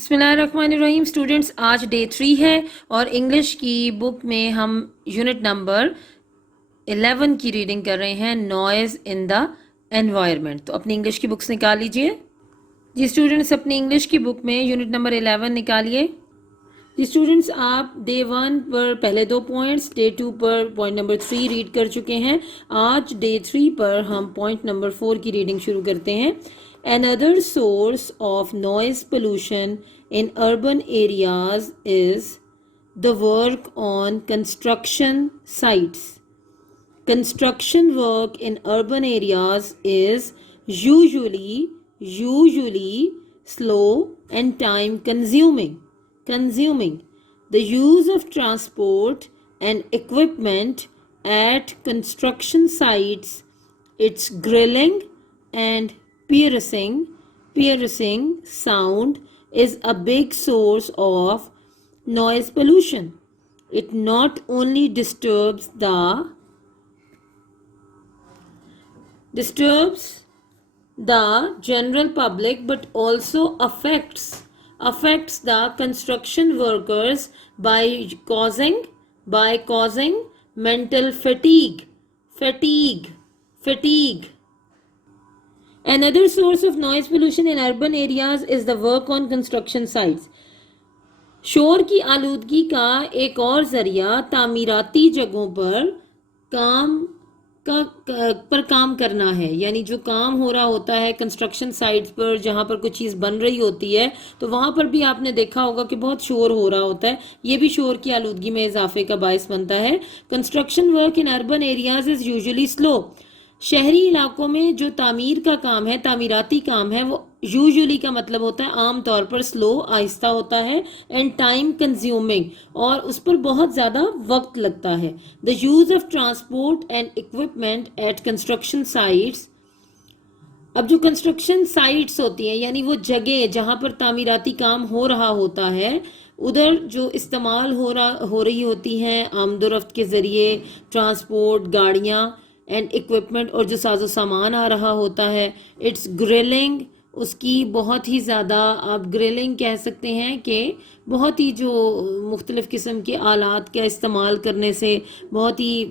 بسم اللہ الرحمن الرحیم اسٹوڈنٹس، آج ڈے 3 ہے اور انگلش کی بک میں ہم یونٹ نمبر 11 کی ریڈنگ کر رہے ہیں، نوائز ان دا انوائرمنٹ۔ تو اپنی انگلش کی بکس نکال لیجئے جی اسٹوڈنٹس، اپنی انگلش کی بک میں یونٹ نمبر 11 نکالیے جی اسٹوڈنٹس۔ آپ ڈے 1 پر پہلے 2 پوائنٹس، ڈے 2 پر پوائنٹ نمبر 3 ریڈ کر چکے ہیں۔ آج ڈے 3 پر ہم پوائنٹ نمبر 4 کی ریڈنگ شروع کرتے ہیں۔ Another source of noise pollution in urban areas is the work on construction sites. Construction work in urban areas is usually slow and time consuming. The use of transport and equipment at construction sites, its grilling and piercing sound is a big source of noise pollution. It not only disturbs the general public but also affects the construction workers by causing mental fatigue. Another source of noise pollution in urban areas is the work on construction sites. شور کی آلودگی کا ایک اور ذریعہ تعمیراتی جگہوں پر کام کرنا ہے، یعنی جو کام ہو رہا ہوتا ہے کنسٹرکشن سائٹس پر، جہاں پر کوئی چیز بن رہی ہوتی ہے تو وہاں پر بھی آپ نے دیکھا ہوگا کہ بہت شور ہو رہا ہوتا ہے، یہ بھی شور کی آلودگی میں اضافے کا باعث بنتا ہے۔ Construction work in urban areas is usually slow. شہری علاقوں میں جو تعمیر کا کام ہے، تعمیراتی کام ہے، وہ یوزلی کا مطلب ہوتا ہے عام طور پر سلو، آہستہ ہوتا ہے، اینڈ ٹائم کنزیومنگ، اور اس پر بہت زیادہ وقت لگتا ہے۔ The use of transport and equipment at construction sites, اب جو کنسٹرکشن سائٹس ہوتی ہیں یعنی وہ جگہ جہاں پر تعمیراتی کام ہو رہا ہوتا ہے، ادھر جو استعمال ہو رہی ہوتی ہیں آمد و رفت کے ذریعے، ٹرانسپورٹ، گاڑیاں اینڈ اکوپمنٹ، اور جو ساز و سامان آ رہا ہوتا ہے، اٹس گرلنگ، اس کی بہت ہی زیادہ آپ گرلنگ کہہ سکتے ہیں کہ بہت ہی جو مختلف قسم کے آلات کا استعمال کرنے سے بہت ہی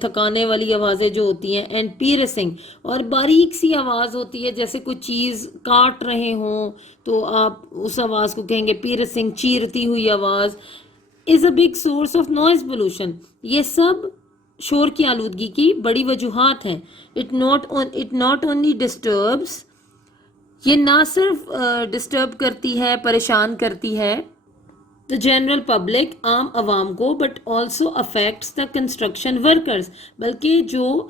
تھکانے والی آوازیں جو ہوتی ہیں، اینڈ پیرسنگ، اور باریک سی آواز ہوتی ہے جیسے کوئی چیز کاٹ رہے ہوں تو آپ اس آواز کو کہیں گے پیرسنگ، چیرتی ہوئی آواز، is a big source of noise pollution. یہ سب شور کی آلودگی کی بڑی وجوہات ہیں۔ اٹ ناٹ اونلی ڈسٹربس، یہ نہ صرف ڈسٹرب کرتی ہے، پریشان کرتی ہے the general public، عام عوام کو، but also affects the construction workers, بلکہ جو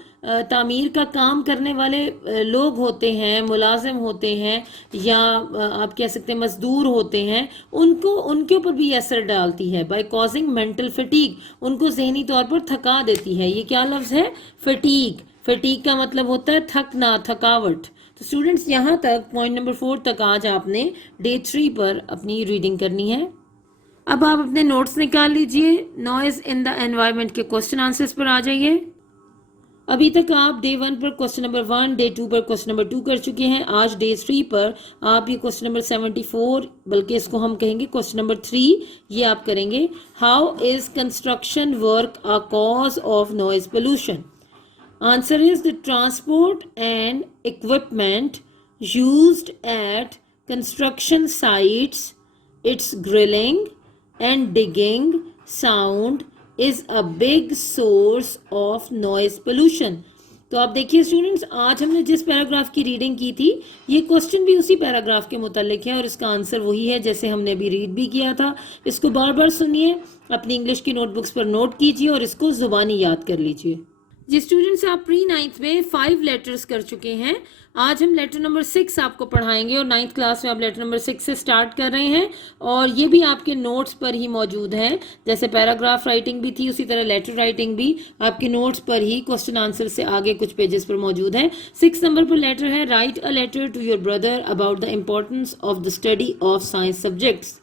تعمیر کا کام کرنے والے لوگ ہوتے ہیں، ملازم ہوتے ہیں، یا آپ کہہ سکتے ہیں مزدور ہوتے ہیں، ان کے اوپر بھی اثر ڈالتی ہے۔ بائی کازنگ مینٹل فٹیگ، ان کو ذہنی طور پر تھکا دیتی ہے۔ یہ کیا لفظ ہے؟ فٹیگ کا مطلب ہوتا ہے تھکنا، تھکاوٹ۔ تو اسٹوڈنٹس یہاں تک پوائنٹ نمبر 4 تک آج آپ نے ڈے 3 پر اپنی ریڈنگ کرنی ہے۔ اب آپ اپنے نوٹس نکال لیجئے، نوائز ان دا انوائرمنٹ کے کوسچن آنسرز پر آ جائیے۔ ابھی تک آپ ڈے 1 پر کوسچن نمبر 1، ڈے 2 پر کوسچن نمبر 2 کر چکے ہیں۔ آج ڈے 3 پر آپ یہ کوسچن نمبر 74، بلکہ اس کو ہم کہیں گے کوسچن نمبر 3، یہ آپ کریں گے۔ How is construction work a cause of noise pollution? Answer is the transport and equipment used at construction sites, its grilling and digging sound is a big source of noise pollution۔ تو آپ دیکھیے students, آج ہم نے جس paragraph کی reading کی تھی، یہ کوسچن بھی اسی پیراگراف کے متعلق ہے اور اس کا آنسر وہی ہے جیسے ہم نے ابھی ریڈ بھی کیا تھا۔ اس کو بار بار سنیے، اپنی انگلش کی نوٹ بکس پر نوٹ کیجیے اور اس کو زبانی یاد کر لیجیے۔ جی اسٹوڈنٹس، آپ پری 9th میں 5 لیٹرز کر چکے ہیں۔ آج ہم لیٹر نمبر 6 آپ کو پڑھائیں گے، اور 9th کلاس میں آپ لیٹر نمبر 6 سے سٹارٹ کر رہے ہیں، اور یہ بھی آپ کے نوٹس پر ہی موجود ہے۔ جیسے پیراگراف رائٹنگ بھی تھی، اسی طرح لیٹر رائٹنگ بھی آپ کے نوٹس پر ہی کوسچن آنسر سے آگے کچھ پیجز پر موجود ہے۔ 6 نمبر پر لیٹر ہے، write a letter to your brother about the importance of the study of science subjects.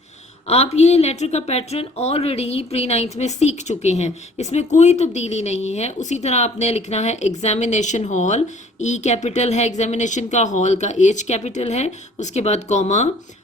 آپ یہ لیٹر کا پیٹرن آلریڈی پری 9th میں سیکھ چکے ہیں، اس میں کوئی تبدیلی نہیں ہے۔ اسی طرح آپ نے لکھنا ہے ایگزامینیشن ہال، ای کیپٹل ہے ایگزامینیشن کا، ہال کا ایچ کیپٹل ہے، اس کے بعد کوما،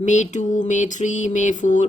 May 2, May 3, May 4,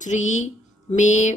3, May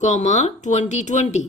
2020।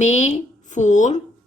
May 4,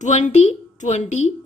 2020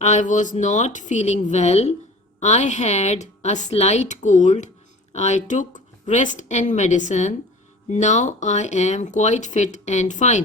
I was not feeling well. I had a slight cold. I took rest and medicine. Now I am quite fit and fine.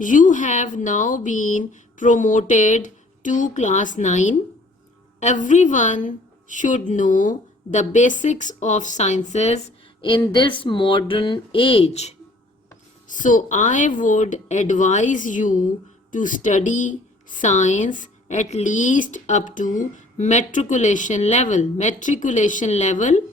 You have now been promoted to class 9. Everyone should know the basics of sciences in this modern age. So I would advise you to study science at least up to matriculation level. Matriculation level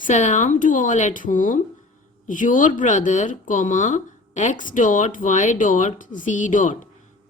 Salam to all at home. Your brother, X.Y.Z.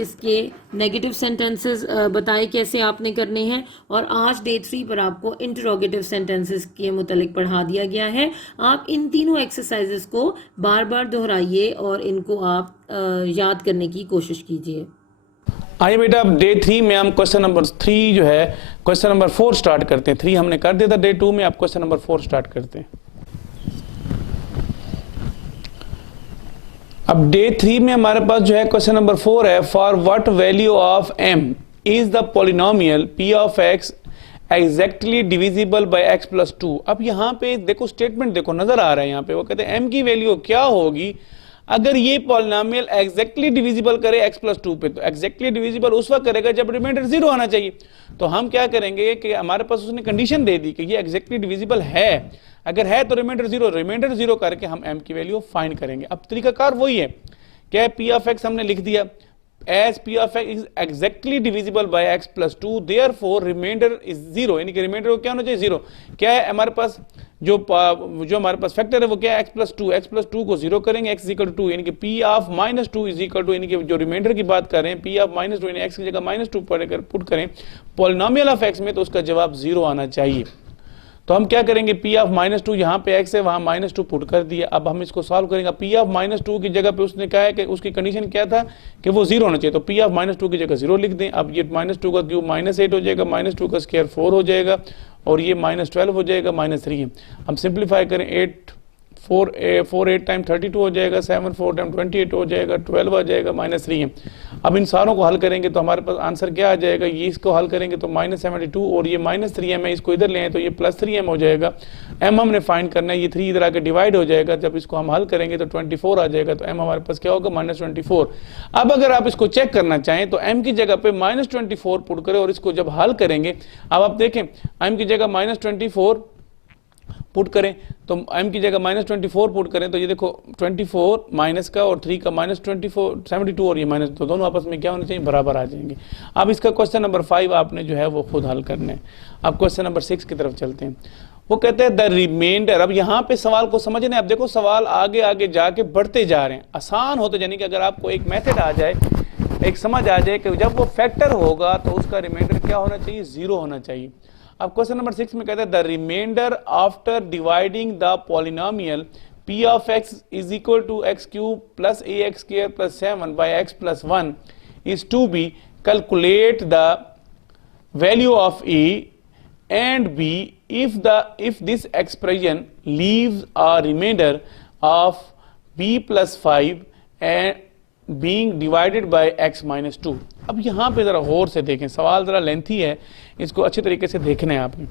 اس کے negative sentences بتائے کیسے آپ نے کرنے ہیں، اور آج day 3 پر آپ کو انٹروگیٹو سینٹنسز کے متعلق پڑھا دیا گیا ہے۔ آپ ان تینوں ایکسرسائزز کو بار بار دہرائیے اور ان کو آپ یاد کرنے کی کوشش کیجیے۔ آئیے بیٹا اب ڈے 3 میں ہم کوسچن نمبر 3 جو ہے کوسچن نمبر 4 سٹارٹ کرتے ہیں۔ 3 ہم نے کر دیا تھا، ڈے 2 میں آپ کوسچن نمبر 4 سٹارٹ کرتے ہیں۔ اب ڈے 3 میں ہمارے پاس جو ہے کوسچن نمبر 4 ہے، for what value of m is the polynomial p of x exactly divisible by x plus 2۔ اب یہاں پہ دیکھو اسٹیٹمنٹ دیکھو نظر آ رہا ہے، یہاں پہ وہ کہتے ہیں m کی ویلیو کیا ہوگی اگر یہ پولینومیل ایگزیکٹلی ڈیویزیبل کرے x پلس 2 پہ۔ تو ایگزیکٹلی ڈیویزیبل اس وقت کرے گا جب ریمائنڈر 0 آنا چاہیے۔ تو ہم کیا کریں گے کہ ہمارے پاس اس نے کنڈیشن دے دی کہ یہ ایگزیکٹلی ڈیویزیبل ہے، اگر ہے تو ریمائنڈر 0 کر کے ہم m کی ویلیو فائنڈ کریں گے۔ اب طریقہ کار وہی ہے کہ p آف x ہم نے لکھ دیا as p of x is exactly divisible by x plus 2 therefore remainder is 0، یعنی کہ ریمائنڈر کیا ہونا چاہیے 0۔ کیا ہے ہمارے پاس جو ہمارے پاس فیکٹر ہے وہ کیا ہے x plus 2، x plus 2 کو 0 کریں گے x is equal to 2، یعنی کہ p of minus 2 is equal to، یعنی کہ جو ریمائنڈر کی بات کر رہے ہیں p of minus 2 یعنی x کی جگہ minus 2 پٹ کریں پولینومیل آف x میں تو اس کا جواب 0 آنا چاہیے۔ تو ہم کیا کریں گے p آف مائنس 2 یہاں پہ x ہے وہاں مائنس 2 پٹ کر دیا۔ اب ہم اس کو سالو کریں گے، p آف مائنس 2 کی جگہ پہ اس نے کہا ہے کہ اس کی کنڈیشن کیا تھا کہ وہ 0 ہونا چاہیے، تو p آف مائنس 2 کی جگہ 0 لکھ دیں۔ اب یہ مائنس 2 کا کیوب مائنس 8 ہو جائے گا، مائنس 2 کا اسکوائر 4 ہو جائے گا، اور یہ مائنس 12 ہو جائے گا، مائنس 3 ہے۔ ہم سمپلیفائی کریں 4 8 ٹائم 32 ہو جائے گا، 7 4 ٹائم 28 ہو جائے گا، 12 آ جائے گا، مائنس 3 ہے۔ اب ان ساروں کو حل کریں گے تو ہمارے پاس آنسر کیا آ جائے گا، یہ اس کو حل کریں گے تو مائنس 72، اور یہ مائنس 3m ہے، اس کو ادھر لے آئیں تو یہ پلس 3m ہو جائے گا۔ m ہم نے فائنڈ کرنا ہے، یہ 3 ادھر آ کے ڈیوائڈ ہو جائے گا، جب اس کو ہم حل کریں گے تو 24 آ جائے گا، تو m ہمارے پاس کیا ہوگا مائنس 24۔ اب اگر آپ اس کو چیک کرنا چاہیں تو m کی جگہ پہ مائنس 24 پٹ کریں اور اس کو جب حل کریں گے، اب آپ دیکھیں m کی جگہ مائنس 24 پٹ کریں تو m کی جگہ مائنس 24 پٹ کریں تو یہ دیکھو 24 مائنس کا اور 3 کا مائنس 24 72 اور یہ مائنس، تو دونوں آپس میں کیا ہونا چاہیے برابر آ جائیں گے۔ اب اس کا کوسچن نمبر 5 آپ نے جو ہے وہ خود حل کرنا ہے۔ اب کوسچن نمبر 6 کی طرف چلتے ہیں۔ وہ کہتے ہیں دا ریمائنڈر، اب یہاں پہ سوال کو سمجھنے، اب دیکھو سوال آگے آگے جا کے بڑھتے جا رہے ہیں، آسان ہوتے، یعنی کہ اگر آپ کو ایک میتھڈ آ جائے، ایک سمجھ آ جائے کہ جب وہ فیکٹر ہوگا تو اس کا ریمائنڈر کیا ہونا چاہیے 0 ہونا چاہیے۔ اب کوسچن نمبر 6 میں کہتے ہیں the remainder after dividing the polynomial p of x is equal to x cube plus ax square plus 7 by x plus 1 is to be calculate the value of a and b if this expression leaves a remainder of b plus 5 and being divided by x minus 2۔ اب یہاں پہ ذرا غور سے دیکھیں، سوال ذرا lengthy ہے، اس کو اچھے طریقے سے دیکھنا ہے آپ نے۔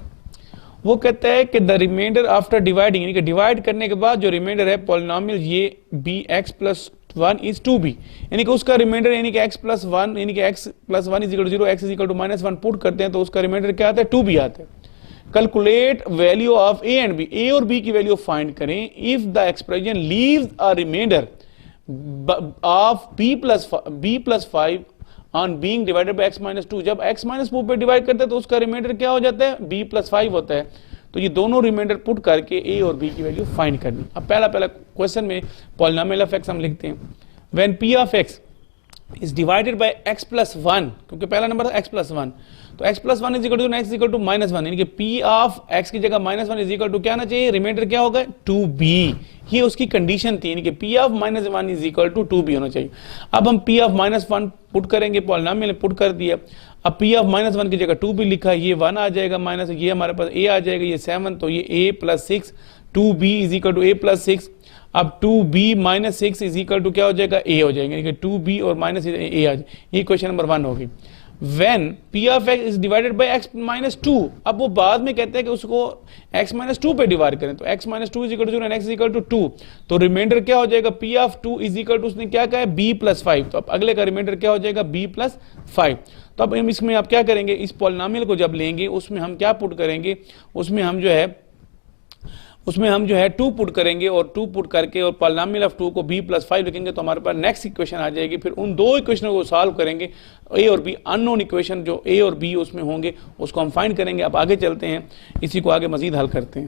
وہ کہتا ہے کہ دا ریمائنڈر آفٹر ڈیوائڈنگ، یعنی کہ ڈیوائڈ کرنے کے بعد جو ریمائنڈر ہے پولینومیل یہ bx plus 1 is 2b، یعنی کہ اس کا ریمائنڈر یعنی کہ x plus 1 یعنی کہ x plus 1 is equal to 0، x is equal to minus 1 پٹ کرتے ہیں تو اس کا ریمائنڈر کیا آتا ہے 2b آتا ہے۔ Calculate value of a and b، a اور b کی ویلیو فائنڈ کریں if the expression leaves a remainder of b plus 5 on being divided by x minus 2، جب x minus 2 پہ ڈیوائڈ کرتے ہیں تو اس کا ریمائنڈر کیا ہو جاتا ہے b plus 5 ہوتا ہے۔ تو یہ دونوں ریمائنڈر پٹ کر کے a اور b کی ویلیو فائنڈ کرنی۔ اب پہلا کویسچن میں پولینومیل آف x ہم لکھتے ہیں when p of x is divided by x plus 1، کیونکہ پہلا نمبر x plus 1، تو x plus 1 is equal to x is equal to minus 1، یعنی کہ p of x کی جگہ minus 1 is equal to کیا آنا چاہیے، ریمائنڈر کیا ہوگا 2b، یہ اس کی کنڈیشن تھی، یعنی کہ p of minus 1 is equal to 2b ہونا چاہیے۔ اب ہم p of minus 1 پٹ کریں گے، پولینومیل پٹ کر دیا، اب p of minus 1 کی جگہ 2b لکھا، یہ 1 آ جائے گا مائنس، یہ ہمارے پاس a آ جائے گا، یہ 7، تو یہ a plus 6 2b is equal to a plus 6۔ اب 2b minus 6 is equal to کیا ہو جائے گا a ہو جائے گا، یعنی کہ 2b اور minus a آ جائے، یہ کویشچن نمبر 1 ہوگی۔ when p of x is divided by x minus 2، اب وہ بعد میں کہتے ہیں کہ اس کو x minus 2 پہ ڈیوائڈ کریں، تو x minus 2 is equal to 0 and x is equal to 2، تو ریمائنڈر کیا ہو جائے گا p of 2 is equal to اس نے کیا کہا ہے b plus 5، تو اب اگلے کا ریمائنڈر کیا ہو جائے گا b plus 5۔ تو اب اس میں آپ کیا کریں گے، اس پولینومیل کو جب لیں گے اس میں ہم کیا پٹ کریں گے، اس میں ہم جو ہے 2 پٹ کریں گے، اور 2 پٹ کر کے اور پولینومیل آف 2 کو b plus 5 لکھیں گے تو ہمارے پاس نیکسٹ ایکویشن آ جائے گی۔ پھر ان دو ایکویشنوں کو سالو کریں گے، a اور b ان نون ایکویشن جو a اور b اس میں ہوں گے اس کو ہم فائنڈ کریں گے۔ اب آگے چلتے ہیں، اسی کو آگے مزید حل کرتے ہیں۔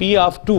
P of 2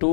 2,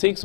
6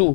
2,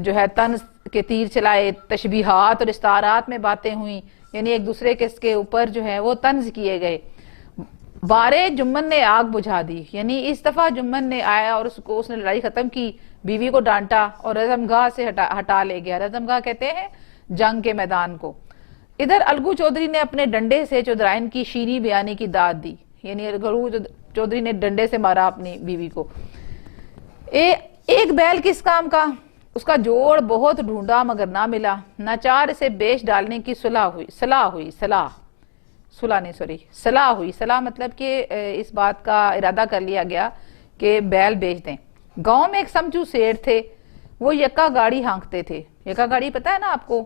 جو ہے طنز کے تیر چلائے، تشبیہات اور استعارات میں باتیں ہوئیں، یعنی ایک دوسرے کے اوپر جو ہے وہ طنز کیے گئے. بارے جمن نے آگ بجھا دی، یعنی اس دفعہ جمن نے آیا اور اس نے لڑائی ختم کی، بیوی کو ڈانٹا اور رزمگاہ سے ہٹا لے گیا. رزمگاہ کہتے ہیں جنگ کے میدان کو. ادھر الگو چودھری نے اپنے ڈنڈے سے چودرائن کی شیریں بیانی کی داد دی، یعنی الگو چودھری نے ڈنڈے سے مارا اپنی بیوی کو. ایک بیل کس کام کا؟ اس کا جوڑ بہت ڈھونڈا مگر نہ ملا، ناچار اسے بیچ ڈالنے کی صلاح ہوئی. صلاح مطلب کہ اس بات کا ارادہ کر لیا گیا کہ بیل بیچ دیں. گاؤں میں ایک سمجھو سیٹھ تھے، وہ یکا گاڑی ہانکتے تھے. یکا گاڑی پتہ ہے نا آپ کو؟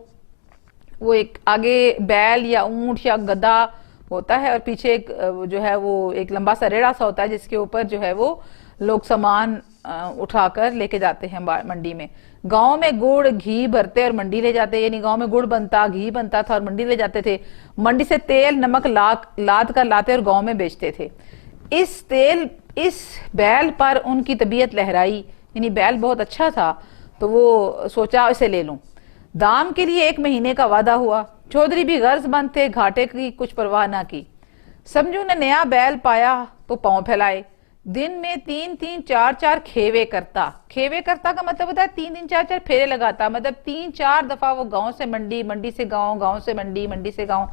وہ ایک آگے بیل یا اونٹ یا گدھا ہوتا ہے اور پیچھے ایک جو ہے وہ ایک لمبا سا ریڑا سا ہوتا ہے جس کے اوپر جو ہے وہ لوگ سامان اٹھا کر لے کے جاتے ہیں منڈی میں. گاؤں میں گڑ گھی بھرتے اور منڈی لے جاتے، یعنی گاؤں میں گڑ بنتا، گھی بنتا تھا اور منڈی لے جاتے تھے. منڈی سے تیل نمک لاد کر لاتے اور گاؤں میں بیچتے تھے. اس بیل پر ان کی طبیعت لہرائی، یعنی بیل بہت اچھا تھا تو وہ سوچا اسے لے لوں. دام کے لیے 1 مہینے کا وعدہ ہوا. چودھری بھی غرض مند تھے، گھاٹے کی کچھ پرواہ نہ کی. سمجھو نے نیا بیل پایا تو پاؤں پھیلائے. دن میں 3-3 4-4 کھیوے کرتا. کھیوے کرتا کا مطلب ہوتا ہے 3-3 4-4 پھیرے لگاتا، مطلب 3-4 دفعہ وہ گاؤں سے منڈی، منڈی سے گاؤں، گاؤں سے منڈی، منڈی سے گاؤں،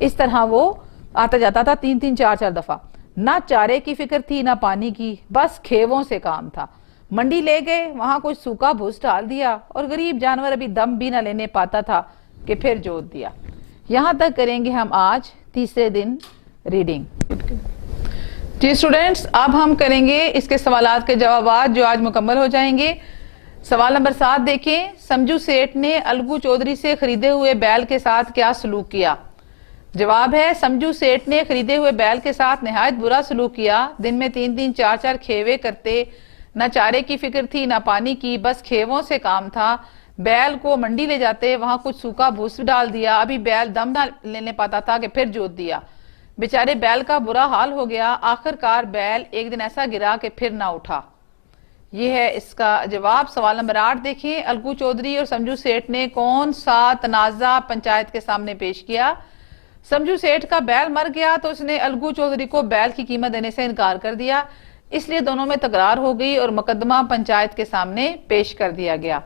اس طرح وہ آتا جاتا تھا 3-3 4-4 دفعہ. نہ چارے کی فکر تھی نہ پانی کی، بس کھیووں سے کام تھا. منڈی لے گئے، وہاں کچھ سوکھا بھوس ڈال دیا اور غریب جانور ابھی دم بھی نہ لینے پاتا تھا کہ پھر جوت دیا. یہاں تک کریں گے ہم آج تیسرے دن ریڈنگ. جی اسٹوڈنٹس، اب ہم کریں گے اس کے سوالات کے جوابات جو آج مکمل ہو جائیں گے. سوال نمبر 7 دیکھیں. سمجھو سیٹھ نے الگو چودھری سے خریدے ہوئے بیل کے ساتھ کیا سلوک کیا؟ جواب ہے سمجھو سیٹھ نے خریدے ہوئے بیل کے ساتھ نہایت برا سلوک کیا. دن میں 3-3 4-4 کھیوے کرتے، نہ چارے کی فکر تھی نہ پانی کی، بس کھیووں سے کام تھا. بیل کو منڈی لے جاتے، وہاں کچھ سوکھا بھوس ڈال دیا، ابھی بیل دم نہ لینے پاتا تھا کہ پھر جوت دیا. بیچارے بیل کا برا حال ہو گیا. آخر کار بیل ایک دن ایسا گرا کہ پھر نہ اٹھا. یہ ہے اس کا جواب. سوال نمبر 8 دیکھیں. الگو چودھری اور سمجھو سیٹھ نے کون سا تنازع پنچایت کے سامنے پیش کیا؟ سمجھو سیٹھ کا بیل مر گیا تو اس نے الگو چودھری کو بیل کی قیمت دینے سے انکار کر دیا، اس لیے دونوں میں تکرار ہو گئی اور مقدمہ پنچایت کے سامنے پیش کر دیا گیا.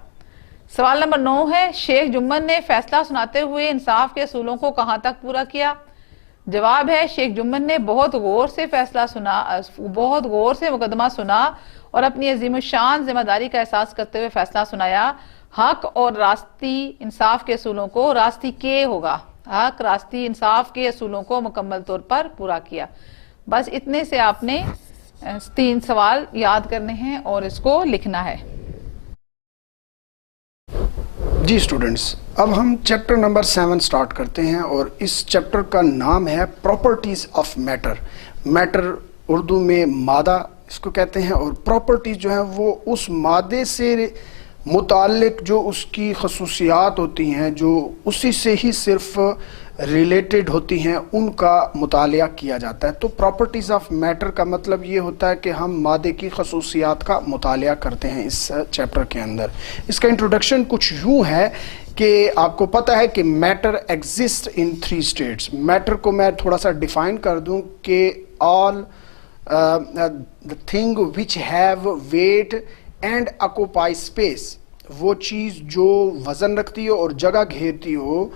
سوال نمبر 9 ہے. شیخ جمن نے فیصلہ سناتے ہوئے انصاف کے اصولوں کو کہاں تک پورا کیا؟ جواب ہے شیخ جمن نے بہت غور سے فیصلہ سنا، بہت غور سے مقدمہ سنا اور اپنی عظیم الشان ذمہ داری کا احساس کرتے ہوئے فیصلہ سنایا. حق اور راستی انصاف کے اصولوں کو، راستی کے ہوگا، حق راستی انصاف کے اصولوں کو مکمل طور پر پورا کیا. بس اتنے سے آپ نے 3 سوال یاد کرنے ہیں اور اس کو لکھنا ہے. جی اسٹوڈنٹس، اب ہم چیپٹر نمبر 7 سٹارٹ کرتے ہیں اور اس چیپٹر کا نام ہے properties of matter. Matter Urdu میں مادہ اس کو کہتے ہیں اور پراپرٹیز جو ہیں وہ اس مادے سے متعلق جو اس کی خصوصیات ہوتی ہیں، جو اسی سے ہی صرف ریلیٹڈ ہوتی ہیں، ان کا مطالعہ کیا جاتا ہے. تو پراپرٹیز آف میٹر کا مطلب یہ ہوتا ہے کہ ہم مادے کی خصوصیات کا مطالعہ کرتے ہیں اس چیپٹر کے اندر. اس کا انٹروڈکشن کچھ یوں ہے کہ آپ کو پتہ ہے کہ matter exist in 3 states. Matter کو میں تھوڑا سا ڈیفائن کر دوں کہ آل the thing which have weight and occupy space، وہ چیز جو وزن رکھتی ہو اور جگہ گھیرتی ہو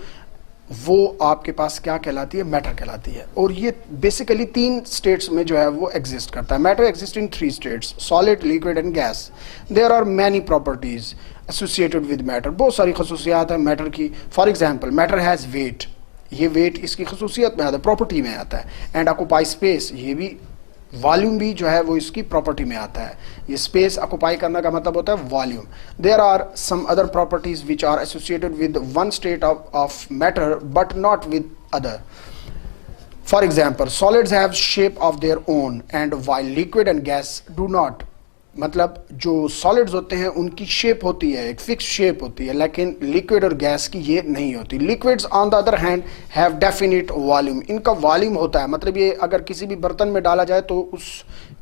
وہ آپ کے پاس کیا کہلاتی ہے؟ میٹر کہلاتی ہے. اور یہ بیسیکلی 3 اسٹیٹس میں جو ہے وہ ایگزسٹ کرتا ہے. Matter exist in 3 states: solid, liquid and gas. There are many properties associated with matter. بہت ساری خصوصیات ہیں میٹر کی. For example matter has weight, یہ ویٹ اس کی خصوصیت میں آتا ہے، پراپرٹی میں آتا ہے. اینڈ آکوپائی اسپیس، یہ بھی والیوم بھی جو ہے وہ اس کی پراپرٹی میں آتا ہے. یہ اسپیس آکوپائی کرنا کا مطلب ہوتا ہے volume. There are some other properties which are associated with one state of matter but not with other. For example solids have shape of their own and while liquid and gas do not. مطلب جو soldiers ہوتے ہیں ان کی shape ہوتی ہے، ایک fix shape ہوتی ہے، لیکن لیکوڈ اور گیس کی یہ نہیں ہوتی. Liquids on the other hand have definite volume. ان کا والیوم ہوتا ہے، مطلب یہ اگر کسی بھی برتن میں ڈالا جائے تو اس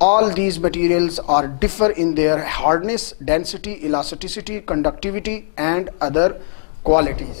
All these materials are differ in their hardness, density, elasticity, conductivity and other qualities.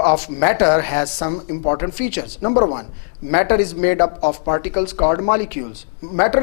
of matter has some important features. Number one, matter is made up of particles called molecules. Matter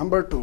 Number two,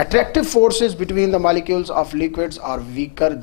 Attractive forces between the molecules of liquids are weaker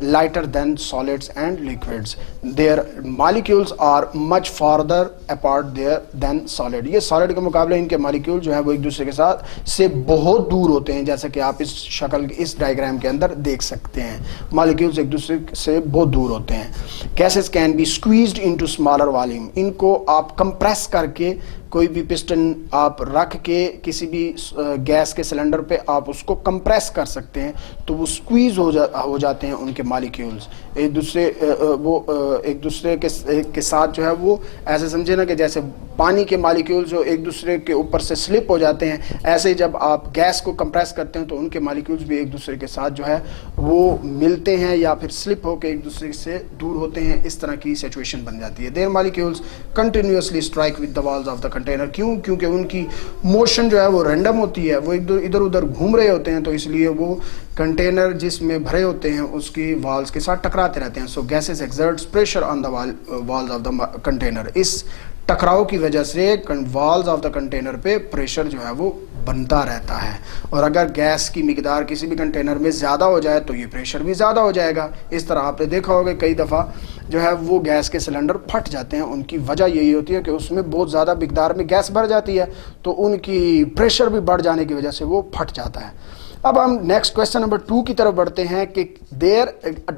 lighter than solids and liquids. Their molecules are much farther apart there than solid. یہ solid کے مقابلے ان کے molecule جو ہے وہ ایک دوسرے کے ساتھ سے بہت دور ہوتے ہیں, جیسا کہ آپ اس شکل اس ڈائیگرام کے اندر دیکھ سکتے ہیں. molecules ایک دوسرے سے بہت دور ہوتے ہیں. Gases can be squeezed into smaller volume. ان کو آپ کمپریس کر کے کوئی بھی پسٹن آپ رکھ کے کسی بھی گیس کے سلنڈر پہ آپ اس کو کمپریس کر سکتے ہیں تو وہ سکویز ہو جاتے ہیں ان کے مالیکیولز ایک دوسرے کے ساتھ جو ہے وہ ایسے سمجھے نا کہ جیسے پانی کے مالیکیولز جو ایک دوسرے کے اوپر سے سلپ ہو جاتے ہیں, ایسے جب آپ گیس کو کمپریس کرتے ہیں تو ان کے مالیکیولز بھی ایک دوسرے کے ساتھ جو ہے وہ ملتے ہیں یا پھر سلپ ہو کے ایک دوسرے سے دور ہوتے ہیں. اس طرح کی سچویشن بن جاتی ہے. Their molecules continuously strike with the walls of the container. کیوں؟ کیونکہ ان کی موشن جو ہے وہ رینڈم ہوتی ہے, وہ ادھر ادھر گھوم رہے ہوتے ہیں, تو اس لیے وہ کنٹینر جس میں بھرے ہوتے ہیں اس کی والز کے ساتھ ٹکراتے رہتے ہیں. So gases exerts pressure on the walls of the container. اس ٹکراؤ کی وجہ سے والز آف دا کنٹینر پہ پریشر جو ہے وہ بنتا رہتا ہے, اور اگر گیس کی مقدار کسی بھی کنٹینر میں زیادہ ہو جائے تو یہ پریشر بھی زیادہ ہو جائے گا. اس طرح آپ نے دیکھا ہوگا کئی دفعہ جو ہے وہ گیس کے سلنڈر پھٹ جاتے ہیں. ان کی وجہ یہی ہوتی ہے کہ اس میں بہت زیادہ مقدار میں گیس بھر جاتی ہے, تو ان کی پریشر بھی بڑھ جانے کی وجہ سے وہ پھٹ جاتا ہے. اب ہم نیکسٹ کویسچن نمبر 2 کی طرف بڑھتے ہیں کہ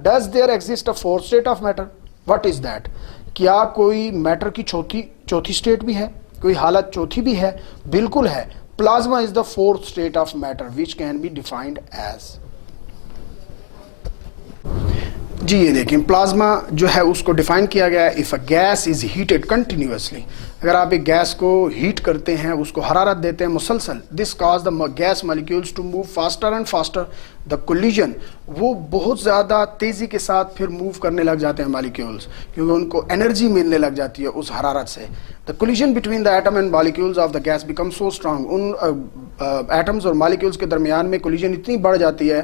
does there exist a fourth state of matter? What is that? کیا کوئی میٹر کی چوتھی سٹیٹ بھی ہے, کوئی حالت چوتھی بھی ہے؟ بالکل ہے. Plasma is the fourth state of matter which can be defined as. جی یہ دیکھیں پلازما جو ہے اس کو ڈیفائن کیا گیا ہے if a gas is heated continuously. اگر آپ ایک گیس کو ہیٹ کرتے ہیں, اس کو حرارت دیتے ہیں مسلسل, this cause the gas molecules to move faster and faster. the collision وہ بہت زیادہ تیزی کے ساتھ پھر موو کرنے لگ جاتے ہیں مالیکیولز, کیونکہ ان کو انرجی ملنے لگ جاتی ہے اس حرارت سے. the collision between the atom and molecules of the gas becomes so strong. In atoms اور مالیکیولز کے درمیان میں کولیجن اتنی بڑھ جاتی ہے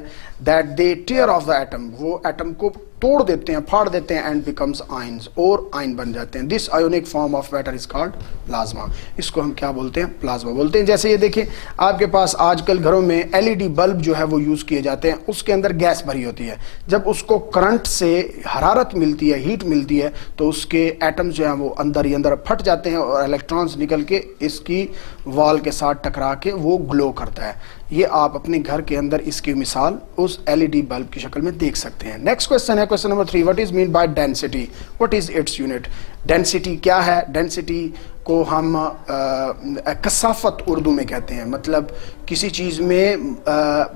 that they tear off the atom. وہ ایٹم کو توڑ دیتے ہیں, پھاڑ دیتے ہیں, and becomes ions, اور آئن بن جاتے ہیں. this ionic form of matter is called plasma. اس کو ہم کیا بولتے ہیں؟ پلازما بولتے ہیں. جیسے یہ دیکھیں آپ کے پاس آج کل گھروں میں LED بلب جو ہے وہ یوز کیے جاتے ہیں, اس کے اندر گیس بھری ہوتی ہے. جب اس کو کرنٹ سے حرارت ملتی ہے, ہیٹ ملتی ہے, تو اس کے ایٹمز جو ہیں وہ اندر ہی اندر پھٹ جاتے ہیں اور الیکٹرانز نکل کے اس کی وال کے ساتھ ٹکرا کے وہ گلو کرتا ہے. یہ آپ اپنے گھر کے اندر اس کی مثال اس LED بلب کی شکل میں دیکھ سکتے ہیں. نیکسٹ کویسچن ہے question number 3. what is mean by density? what is its unit? Density کیا ہے؟ ڈینسٹی کو ہم کثافت اردو میں کہتے ہیں. مطلب کسی چیز میں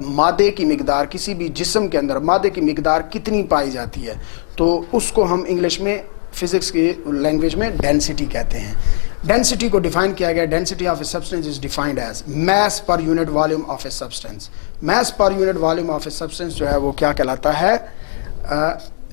مادے کی مقدار, کسی بھی جسم کے اندر مادے کی مقدار کتنی پائی جاتی ہے, تو اس کو ہم انگلش میں فزکس کی لینگویج میں ڈینسٹی کہتے ہیں. ڈینسٹی کو ڈیفائن کیا گیا, density of a substance is defined as mass per unit volume of a substance. Mass per unit volume of a substance جو ہے وہ کیا کہلاتا ہے؟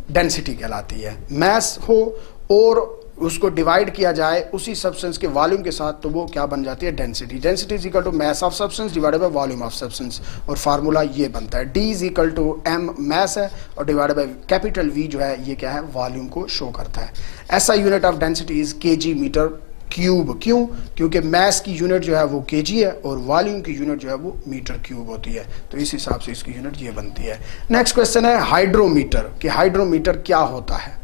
ڈینسٹی کہلاتی ہے. میس ہو اور اس کو ڈیوائڈ کیا جائے اسی سبسٹینس کے والیوم کے ساتھ, تو وہ کیا بن جاتی ہے؟ Density. Density is equal to mass of substance divide by volume of substance, اور فارمولا یہ بنتا ہے D is equal to M mass ہے, اور ڈیوائڈ بائی کیپیٹل وی جو ہے یہ کیا ہے؟ والیوم کو شو کرتا ہے. ایسا یونٹ آف ڈینسٹی از کے جی میٹر کیوب. کیوں؟ کیونکہ میس کی یونٹ جو ہے وہ کے جی ہے اور والیوم کی یونٹ جو ہے وہ میٹر کیوب ہوتی ہے, تو اس حساب سے اس کی یونٹ یہ بنتی ہے. نیکسٹ کویسچن ہے ہائیڈرومیٹر, کہ ہائیڈرومیٹر کیا ہوتا ہے؟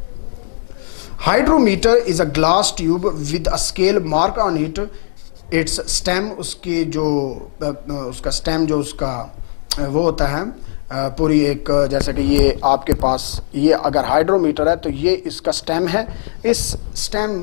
Hydrometer is a glass tube with a scale mark on it. Its stem, اس کی جو اس کا اسٹیم جو اس کا وہ ہوتا ہے پوری ایک, جیسا کہ یہ آپ کے پاس یہ اگر ہائیڈرومیٹر ہے تو یہ اس کا اسٹیم ہے. اس اسٹیم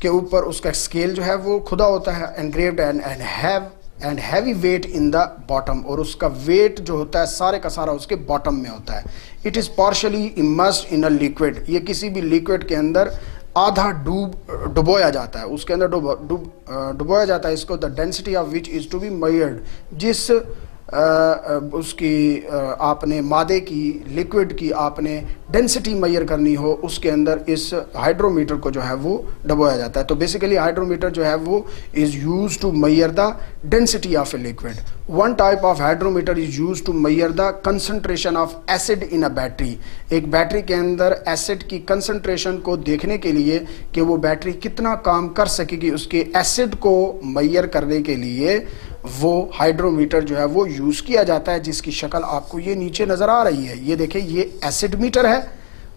کے اوپر اس کا اسکیل جو ہے وہ کھدا ہوتا ہے, engraved and heavy weight in the bottom, اور اس کا ویٹ جو ہوتا ہے سارے کا سارا اس کے باٹم میں ہوتا ہے. It is partially immersed in a liquid. یہ کسی بھی لیکوڈ کے اندر آدھا ڈبویا جاتا ہے, اس کے اندر ڈبویا جاتا ہے اس کو. The density of which is to be measured, جس اس کی آپ نے مادے کی لیکوڈ کی آپ نے ڈینسٹی میئر کرنی ہو, اس کے اندر اس ہائیڈرومیٹر کو جو ہے وہ ڈبویا جاتا ہے. تو بیسیکلی ہائیڈرومیٹر جو ہے وہ is used to measure the density of a liquid. One type of hydrometer is used to measure the concentration of acid in a battery. ایک بیٹری کے اندر ایسڈ کی کنسنٹریشن کو دیکھنے کے لیے کہ وہ بیٹری کتنا کام کر سکے گی, اس کے ایسڈ کو میئر کرنے کے لیے وہ ہائیڈرومیٹر جو ہے وہ یوز کیا جاتا ہے، جس کی شکل آپ کو یہ نیچے نظر آ رہی ہے. یہ دیکھیں یہ ایسڈ میٹر ہے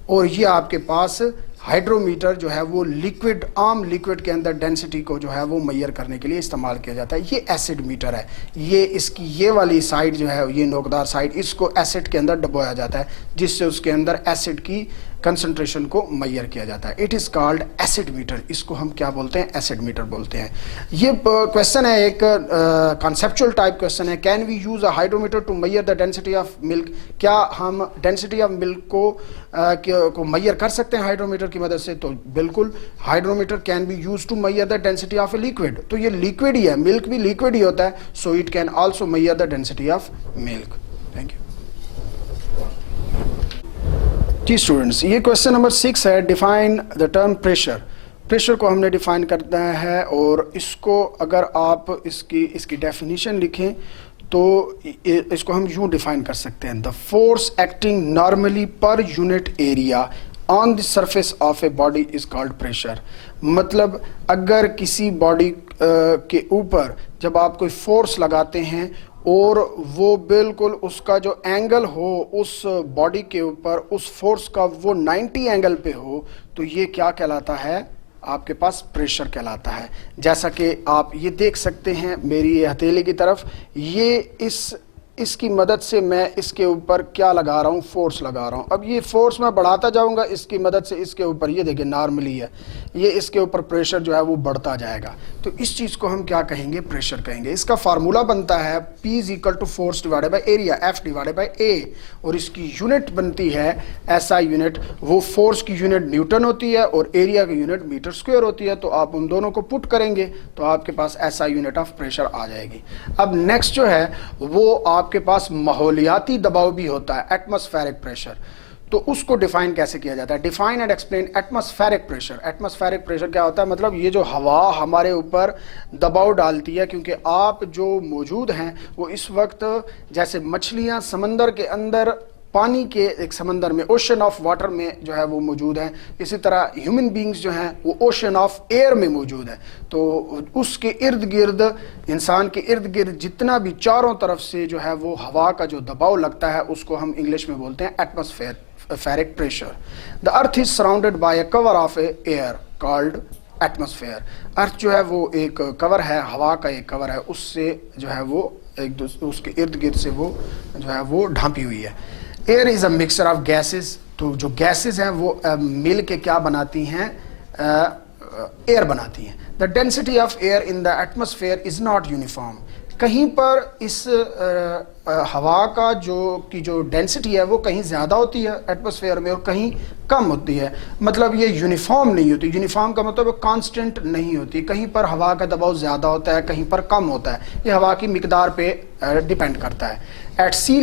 اور یہ آپ کے پاس ہائیڈرومیٹر جو ہے وہ لیکوڈ، عام لیکوڈ کے اندر ڈینسٹی کو جو ہے وہ میئر کرنے کے لیے استعمال کیا جاتا ہے. یہ ایسڈ میٹر ہے. یہ اس کی یہ والی سائڈ جو ہے، یہ نوکدار سائڈ، اس کو ایسڈ کے اندر ڈبویا جاتا ہے جس سے اس کے اندر ایسڈ کی کنسنٹریشن کو میئر کیا جاتا ہے. It is called acid meter. اس کو ہم کیا بولتے ہیں؟ ایسڈ میٹر بولتے ہیں. یہ کویشچن ہے ایک کانسیپچول ٹائپ کویشچن ہے. Can we use a hydrometer to measure the density of milk? کیا ہم ڈینسٹی آف ملک کو میئر کر سکتے ہیں ہائیڈرومیٹر کی مدد سے؟ تو بالکل، hydrometer can be used to measure the density of a liquid. تو یہ لیکوڈ ہی ہے، ملک بھی لیکوڈ ہی ہوتا ہے. So it can also measure the density of milk. Thank you. جی اسٹوڈنٹس، یہ کویشچن نمبر 6 ہے. Define the term pressure. Pressure کو ہم نے ڈیفائن کرنا ہے اور اس کو اگر آپ اس کی ڈیفینیشن لکھیں تو اس کو ہم یوں ڈیفائن کر سکتے ہیں: the force acting normally per unit area on the surface of a body is called pressure. مطلب اگر کسی باڈی کے اوپر جب آپ کوئی فورس لگاتے ہیں اور وہ بالکل اس کا جو اینگل ہو اس باڈی کے اوپر اس فورس کا وہ 90 اینگل پہ ہو، تو یہ کیا کہلاتا ہے؟ آپ کے پاس پریشر کہلاتا ہے. جیسا کہ آپ یہ دیکھ سکتے ہیں میری ہتھیلی کی طرف، یہ اس کی مدد سے میں اس کے اوپر کیا لگا رہا ہوں؟ فورس لگا رہا ہوں. اب یہ فورس میں بڑھاتا جاؤں گا اس کی مدد سے اس کے اوپر، یہ دیکھیں نارملی ہے، یہ اس کے اوپر پریشر جو ہے وہ بڑھتا جائے گا. تو اس چیز کو ہم کیا کہیں گے؟ پریشر کہیں گے. اس کا فارمولا بنتا ہے P is equal to force divided by area, F divided by A. اور اس کی یونٹ بنتی ہے SI یونٹ. وہ فورس کی یونٹ نیوٹن ہوتی ہے اور ایریا کی یونٹ میٹر اسکوائر ہوتی ہے. تو آپ ان دونوں کو پٹ کریں گے تو آپ کے پاس SI یونٹ آف پریشر آ جائے گی. اب نیکسٹ جو ہے وہ آپ کے پاس ماحولیاتی دباؤ بھی ہوتا ہے، ایٹماسفیرک پریشر. تو اس کو ڈیفائن کیسے کیا جاتا ہے؟ Define and explain atmospheric pressure. Atmospheric pressure کیا ہوتا ہے؟ مطلب یہ جو ہوا ہمارے اوپر دباؤ ڈالتی ہے، کیونکہ آپ جو موجود ہیں وہ اس وقت جیسے مچھلیاں سمندر کے اندر پانی کے ایک سمندر میں، اوشن آف واٹر میں جو ہے وہ موجود ہیں، اسی طرح ہیومن بینگز جو ہیں وہ اوشن آف ایئر میں موجود ہیں. تو اس کے ارد گرد، انسان کے ارد گرد جتنا بھی چاروں طرف سے جو ہے وہ ہوا کا جو دباؤ لگتا ہے اس کو ہم انگلش میں بولتے ہیں atmospheric pressure. The earth is surrounded by a cover of a air called atmosphere. Earth جو ہے وہ ایک کور ہے، ہوا کا ایک کور ہے، اس سے جو ہے وہ ایک اس کے ارد گرد سے وہ جو ہے وہ ڈھانپی ہوئی ہے. Air is a mixture of gases. تو جو گیسز ہیں وہ مل کے کیا بناتی ہیں؟ ایئر بناتی ہیں. The density of air in the atmosphere is not uniform. کہیں پر اس ہوا کا جو ڈینسٹی ہے وہ کہیں زیادہ ہوتی ہے ایٹماسفیئر میں اور کہیں کم ہوتی ہے. مطلب یہ یونیفارم نہیں ہوتی. یونیفارم کا مطلب کانسٹنٹ نہیں ہوتی. کہیں پر ہوا کا دباؤ زیادہ ہوتا ہے، کہیں پر کم ہوتا ہے. یہ ہوا کی مقدار پہ ڈیپینڈ کرتا ہے. ایٹ سی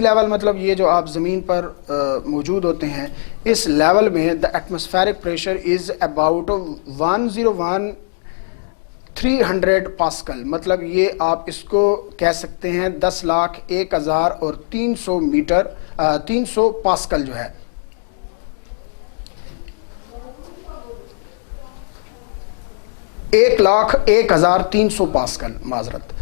لیول مطلب یہ جو آپ زمین پر موجود ہوتے ہیں، اس لیول میں the atmospheric pressure is about 101,300 pascal. مطلب یہ آپ اس کو کہہ سکتے ہیں 10,01,000 اور 300 میٹر 300 پاسکل جو ہے. 1,01,300 پاسکل، معذرت،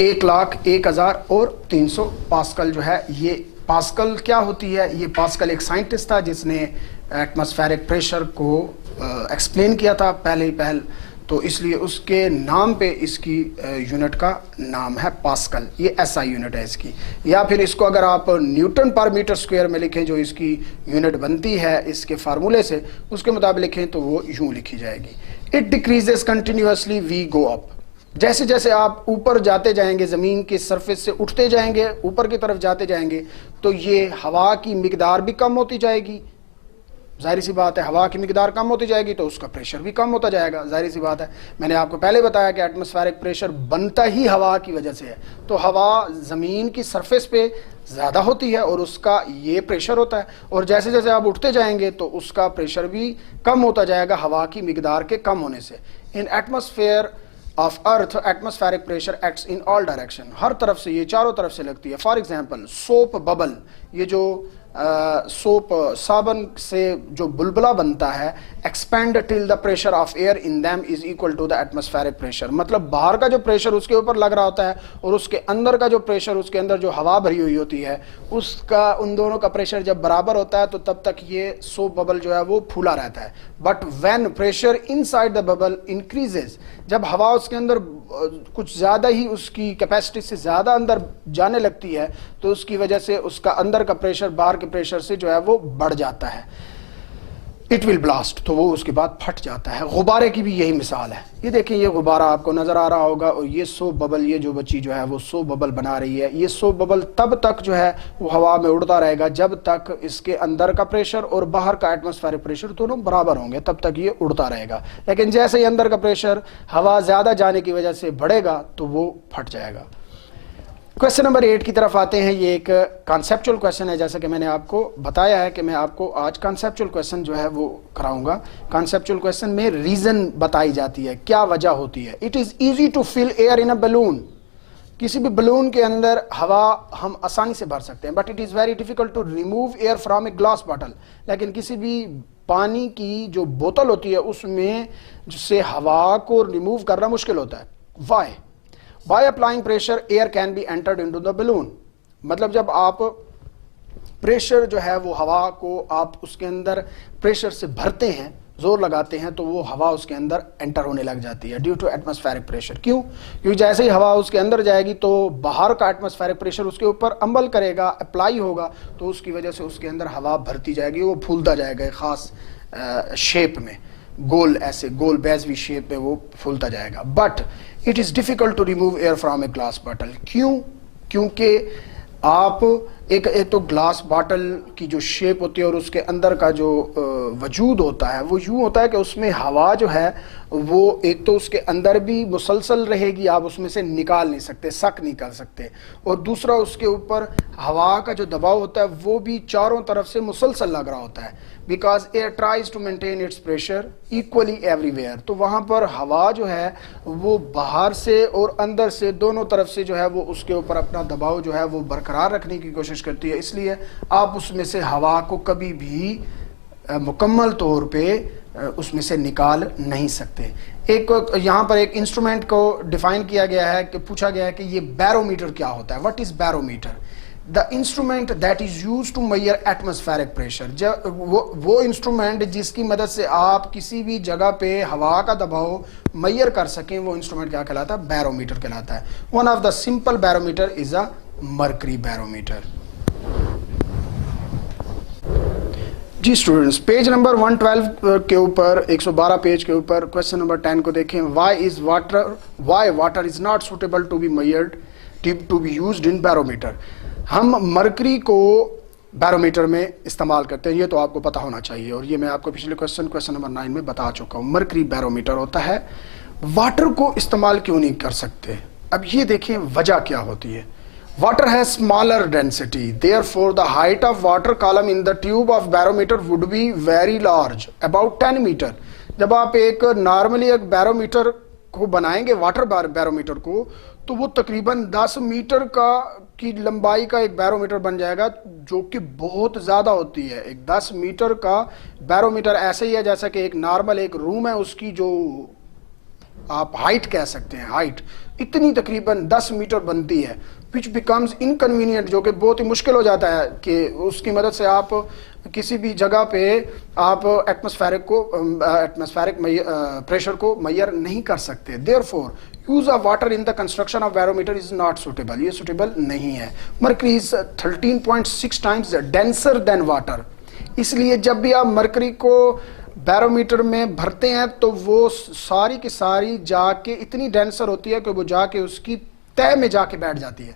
1,01,000 اور 300 پاسکل جو ہے. یہ پاسکل کیا ہوتی ہے؟ یہ پاسکل ایک سائنٹسٹ تھا جس نے ایٹماسفیرک پریشر کو ایکسپلین کیا تھا پہل، تو اس لیے اس کے نام پہ اس کی یونٹ کا نام ہے پاسکل. یہ SI یونٹ ہے اس کی. یا پھر اس کو اگر آپ نیوٹن پر میٹر اسکوائر میں لکھیں جو اس کی یونٹ بنتی ہے اس کے فارمولے سے، اس کے مطابق لکھیں تو وہ یوں لکھی جائے گی: اٹ ڈیکریزز کنٹینیوسلی وی گو اپ. جیسے جیسے آپ اوپر جاتے جائیں گے، زمین کی سرفیس سے اٹھتے جائیں گے، اوپر کی طرف جاتے جائیں گے، تو یہ ہوا کی مقدار بھی کم ہوتی جائے گی. ظاہر سی بات ہے، ہوا کی مقدار کم ہوتی جائے گی تو اس کا پریشر بھی کم ہوتا جائے گا. ظاہر سی بات ہے، میں نے آپ کو پہلے بتایا کہ ایٹماسفیرک پریشر بنتا ہی ہوا کی وجہ سے ہے. تو ہوا زمین کی سرفیس پہ زیادہ ہوتی ہے اور اس کا یہ پریشر ہوتا ہے، اور جیسے جیسے آپ اٹھتے جائیں گے تو اس کا پریشر بھی کم ہوتا جائے گا ہوا کی مقدار کے کم ہونے سے. In atmosphere of earth atmospheric pressure acts in all direction. ہر طرف سے، یہ چاروں طرف سے لگتی ہے. فار ایگزامپل سوپ ببل یہ جو سوپ صابن سے جو بلبلا بنتا ہے expand till the pressure of air in them is equal to the atmospheric pressure. مطلب باہر کا جو پریشر اس کے اوپر لگ رہا ہوتا ہے اور اس کے اندر کا جو پریشر, اس کے اندر جو ہوا بھری ہوئی ہوتی ہے, اس کا ان دونوں کا پریشر جب برابر ہوتا ہے تو تب تک یہ سوپ ببل جو ہے وہ پھولا رہتا ہے. But when pressure in side the bubble increases, جب ہوا اس کے اندر کچھ زیادہ ہی اس کی کیپیسٹی سے زیادہ اندر جانے لگتی ہے تو اس کی وجہ سے اس کا اندر کا پریشر باہر کے پریشر سے جو ہے وہ بڑھ جاتا ہے. اٹ ول بلاسٹ, تو وہ اس کے بعد پھٹ جاتا ہے. غبارے کی بھی یہی مثال ہے. یہ دیکھیں یہ غبارہ آپ کو نظر آ رہا ہوگا اور یہ سوپ ببل, یہ جو بچی جو ہے وہ سوپ ببل بنا رہی ہے. یہ سوپ ببل تب تک جو ہے وہ ہوا میں اڑتا رہے گا جب تک اس کے اندر کا پریشر اور باہر کا ایٹماسفیرک پریشر دونوں برابر ہوں گے, تب تک یہ اڑتا رہے گا. لیکن جیسے ہی اندر کا پریشر ہوا زیادہ جانے کی وجہ سے بڑھے گا تو وہ پھٹ جائے گا. کویسچن نمبر 8 کی طرف آتے ہیں. یہ ایک کانسیپچول کویسچن ہے, جیسا کہ میں نے آپ کو بتایا ہے کہ میں آپ کو آج کانسیپچول کویسچن جو ہے وہ کراؤں گا. کانسیپچول کویسچن میں ریزن بتائی جاتی ہے, کیا وجہ ہوتی ہے. It is easy to fill air in a balloon, کسی بھی بلون کے اندر ہوا ہم آسانی سے بھر سکتے ہیں. But it is very difficult to remove air from a glass bottle, لیکن کسی بھی پانی کی جو بوتل ہوتی ہے اس میں سے ہوا کو ریموو کرنا مشکل ہوتا ہے. Y? By applying pressure, air can be entered into the balloon. مطلب جب آپ پریشر جو ہے وہ ہوا کو آپ اس کے اندر پریشر سے بھرتے ہیں, زور لگاتے ہیں, تو وہ ہوا اس کے اندر انٹر ہونے لگ جاتی ہے ڈیو ٹو ایٹماسفیرک پریشر. کیوں؟ کیونکہ جیسے ہی ہوا اس کے اندر جائے گی تو باہر کا ایٹماسفیرک پریشر اس کے اوپر عمل کرے گا, اپلائی ہوگا, تو اس کی وجہ سے اس کے اندر ہوا بھرتی جائے گی, وہ پھولتا جائے گا ایک خاص شیپ میں, گول, ایسے گول بیزوی شیپ میں وہ پھولتا جائے گا. But it is difficult to remove air from a glass bottle. کیوں؟ کیونکہ آپ ایک تو گلاس باٹل کی جو شیپ ہوتی ہے اور اس کے اندر کا جو وجود ہوتا ہے وہ یوں ہوتا ہے کہ اس میں ہوا جو ہے وہ ایک تو اس کے اندر بھی مسلسل رہے گی, آپ اس میں سے نکال نہیں سکتے, سک نہیں کر سکتے, اور دوسرا اس کے اوپر ہوا کا جو دباؤ ہوتا ہے وہ بھی چاروں طرف سے مسلسل لگ رہا ہوتا ہے. Because air tries to maintain its pressure equally everywhere, تو وہاں پر ہوا جو ہے وہ باہر سے اور اندر سے دونوں طرف سے جو ہے وہ اس کے اوپر اپنا دباؤ جو ہے وہ برقرار رکھنے کی کوشش کرتی ہے. اس لیے آپ اس میں سے ہوا کو کبھی بھی مکمل طور پہ اس میں سے نکال نہیں سکتے. ایک یہاں پر ایک انسٹرومنٹ کو ڈیفائن کیا گیا ہے کہ پوچھا گیا ہے کہ یہ بیرومیٹر کیا ہوتا ہے. What is barometer? The instrument that is used to measure atmospheric pressure. وہ انسٹرومنٹ جس کی مدد سے آپ کسی بھی جگہ پہ ہوا کا دباؤ میئر کر سکیں, وہ انسٹرومنٹ کیا کہلاتا ہے؟ بیرومیٹر کہلاتا ہے. One of the simple barometer is a mercury barometer. جی اسٹوڈنٹس, پیج نمبر 112 کے اوپر 112 پیج کے اوپر کویسچن نمبر 10 کو دیکھیں. Why water is not suitable to be measured to be used in barometer. ہم مرکری کو بیرومیٹر میں استعمال کرتے ہیں, یہ تو آپ کو پتہ ہونا چاہیے, اور یہ میں آپ کو پچھلے کویسچن نمبر 9 میں بتا چکا ہوں. مرکری بیرومیٹر ہوتا ہے. واٹر کو استعمال کیوں نہیں کر سکتے؟ اب یہ دیکھیں وجہ کیا ہوتی ہے. Water has smaller density, therefore the height of water column in the tube of barometer would be very large, about 10 meter. جب آپ ایک نارملی ایک بیرومیٹر کو بنائیں گے, واٹر بیرومیٹر کو, تو وہ تقریباً 10 میٹر کی لمبائی کا ایک بیرومیٹر بن جائے گا, جو کہ بہت زیادہ ہوتی ہے. ایک 10 میٹر کا بیرومیٹر ایسے ہی ہے جیسا کہ ایک نارمل ایک روم ہے, اس کی جو آپ ہائٹ کہہ سکتے ہیں, ہائٹ اتنی تقریباً 10 میٹر بنتی ہے. which becomes inconvenient, جو کہ بہت ہی مشکل ہو جاتا ہے کہ اس کی مدد سے آپ کسی بھی جگہ پہ آپ ایٹماسفیرک پریشر کو میئر نہیں کر سکتے. therefore use of water in the construction of barometer is not suitable. یہ suitable نہیں ہے. mercury is 13.6 times denser than water. اس لیے جب بھی آپ مرکری کو بیرومیٹر میں بھرتے ہیں تو وہ ساری کی ساری جا کے اتنی ڈینسر ہوتی ہے کہ وہ جا کے اس کی تہ میں جا کے بیٹھ جاتی ہے.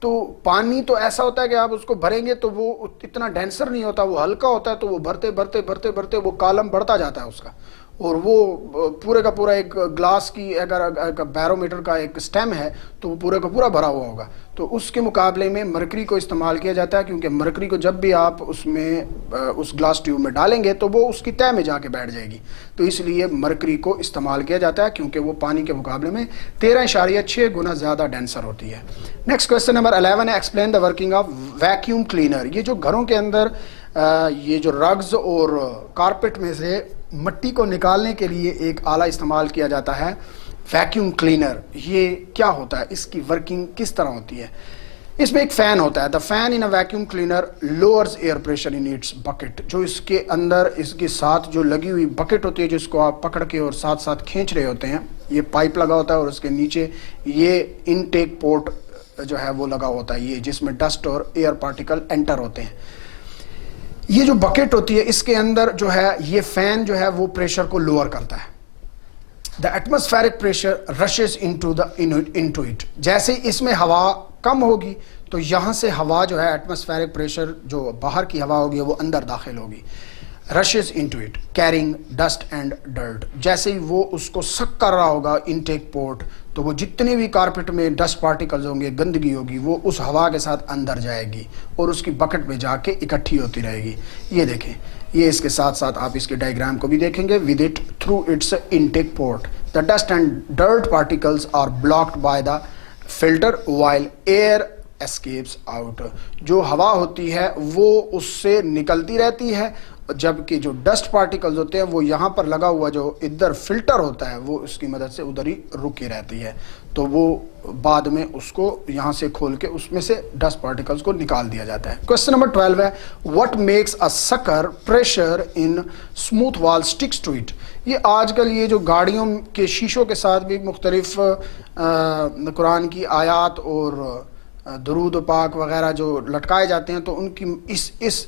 تو پانی تو ایسا ہوتا ہے کہ آپ اس کو بھریں گے تو وہ اتنا ڈینسر نہیں ہوتا, وہ ہلکا ہوتا ہے, تو وہ بھرتے بھرتے بھرتے بھرتے وہ کالم بڑھتا جاتا ہے اس کا, اور وہ پورے کا پورا ایک گلاس کی اگر بیرومیٹر کا ایک سٹیم ہے تو وہ پورے کا پورا بھرا ہوا ہوگا. تو اس کے مقابلے میں مرکری کو استعمال کیا جاتا ہے, کیونکہ مرکری کو جب بھی آپ اس میں اس گلاس ٹیوب میں ڈالیں گے تو وہ اس کی تہ میں جا کے بیٹھ جائے گی, تو اس لیے مرکری کو استعمال کیا جاتا ہے, کیونکہ وہ پانی کے مقابلے میں 13.6 گنا زیادہ ڈینسر ہوتی ہے. نیکسٹ کویسچن نمبر 11 ہے, explain the working of vacuum cleaner. یہ جو گھروں کے اندر یہ جو رگز اور کارپیٹ میں سے مٹی کو نکالنے کے لیے ایک آلہ استعمال کیا جاتا ہے, ویکیوم کلینر, یہ کیا ہوتا ہے, اس کی ورکنگ کس طرح ہوتی ہے. اس میں ایک فین ہوتا ہے. The fan in a vacuum cleaner lowers air pressure in its bucket. جو اس کے اندر اس کے ساتھ جو لگی ہوئی بکٹ ہوتی ہے جس کو آپ پکڑ کے اور ساتھ ساتھ کھینچ رہے ہوتے ہیں, یہ پائپ لگا ہوتا ہے اور اس کے نیچے یہ انٹیک پورٹ جو ہے وہ لگا ہوتا ہے, یہ جس میں ڈسٹ اور ایئر پارٹیکل انٹر ہوتے ہیں. یہ جو بکٹ ہوتی ہے اس کے اندر جو ہے یہ فین جو ہے وہ پریشر کو لوور کرتا ہے. The atmospheric pressure rushes into it. جیسے اس میں ہوا کم ہوگی تو یہاں سے ہوا جو ہے ایٹماسفیرک پریشر جو باہر کی ہوا ہوگی وہ اندر داخل ہوگی. Rushes into it carrying dust and dirt. جیسے ہی وہ اس کو سک کر رہا ہوگا انٹیک پورٹ, تو وہ جتنے بھی کارپیٹ میں ڈسٹ پارٹیکلز ہوں گے, گندگی ہوگی, وہ اس ہوا کے ساتھ اندر جائے گی اور اس کی بکٹ میں جا کے اکٹھی ہوتی رہے گی. یہ دیکھیں, یہ اس کے ساتھ ساتھ آپ اس کے ڈائیگرام کو بھی دیکھیں گے. With it through its intake port the dust and dirt particles are blocked by the filter while air escapes out. جو ہوا ہوتی ہے وہ اس سے نکلتی رہتی ہے, جبکہ جو ڈسٹ پارٹیکلز ہوتے ہیں وہ یہاں پر لگا ہوا جو ادھر فلٹر ہوتا ہے وہ اس کی مدد سے ادھر ہی رکی رہتی ہے, تو وہ بعد میں اس کو یہاں سے کھول کے اس میں سے ڈسٹ پارٹیکلز کو نکال دیا جاتا ہے. کویسچن نمبر 12 ہے, what makes a Sukkur pressure in smooth وال اسٹکس ٹو اٹ. یہ آج کل یہ جو گاڑیوں کے شیشوں کے ساتھ بھی مختلف قرآن کی آیات اور درود و پاک وغیرہ جو لٹکائے جاتے ہیں تو ان کی اس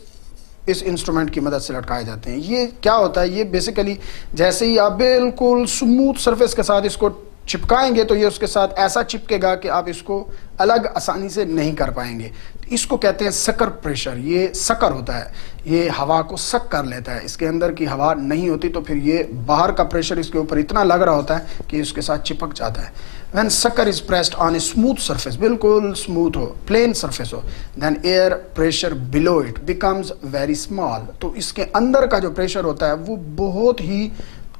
انسٹرومنٹ کی مدد سے لٹکائے جاتے ہیں. یہ کیا ہوتا ہے, یہ بیسیکلی جیسے ہی آپ بالکل سموتھ سرفیس کے ساتھ اس کو چپکائیں گے تو یہ اس کے ساتھ ایسا چپکے گا کہ آپ اس کو الگ آسانی سے نہیں کر پائیں گے. اس کو کہتے ہیں سکر پریشر. یہ سکر ہوتا ہے, یہ ہوا کو سک کر لیتا ہے, اس کے اندر کی ہوا نہیں ہوتی تو پھر یہ باہر کا پریشر اس کے اوپر اتنا لگ رہا ہوتا ہے کہ اس کے ساتھ چپک جاتا ہے. when sucker is pressed on a smooth surface, بالکل smooth who, plain surface who, then air pressure below it becomes very small. تو اس کے اندر کا جو پریشر ہوتا ہے وہ بہت ہی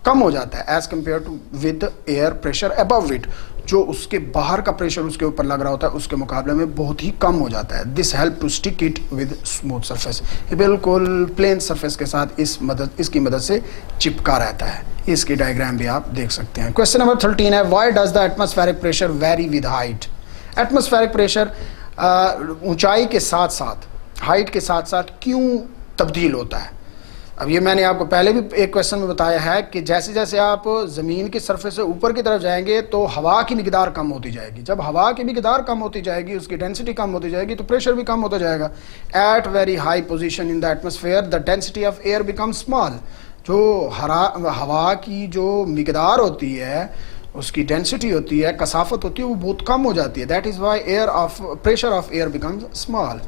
کم ہو جاتا ہے as compared to with air pressure above it. جو اس کے باہر کا پریشر اس کے اوپر لگ رہا ہوتا ہے اس کے مقابلے میں بہت ہی کم ہو جاتا ہے. This help to stick it with smooth surface. یہ بالکل plain surface کے ساتھ اس کی مدد سے چپکا رہتا ہے. اس کی ڈائیگرام بھی آپ دیکھ سکتے ہیں. کویسچن نمبر 13 ہے, why does the atmospheric pressure vary with height? Atmospheric pressure اونچائی کے ساتھ ساتھ, ہائٹ کے ساتھ ساتھ کیوں تبدیل ہوتا ہے؟ اب یہ میں نے آپ کو پہلے بھی ایک کویسچن میں بتایا ہے کہ جیسے جیسے آپ زمین کی سرفیس سے اوپر کی طرف جائیں گے تو ہوا کی مقدار کم ہوتی جائے گی. جب ہوا کی مقدار کم ہوتی جائے گی, اس کی ڈینسٹی کم ہوتی جائے گی تو پریشر بھی کم ہوتا جائے گا. At very high position in the atmosphere the density of air become small. جو ہوا کی جو مقدار ہوتی ہے, اس کی ڈینسٹی ہوتی ہے, کثافت ہوتی ہے, وہ بہت کم ہو جاتی ہے. That is why pressure of air becomes small.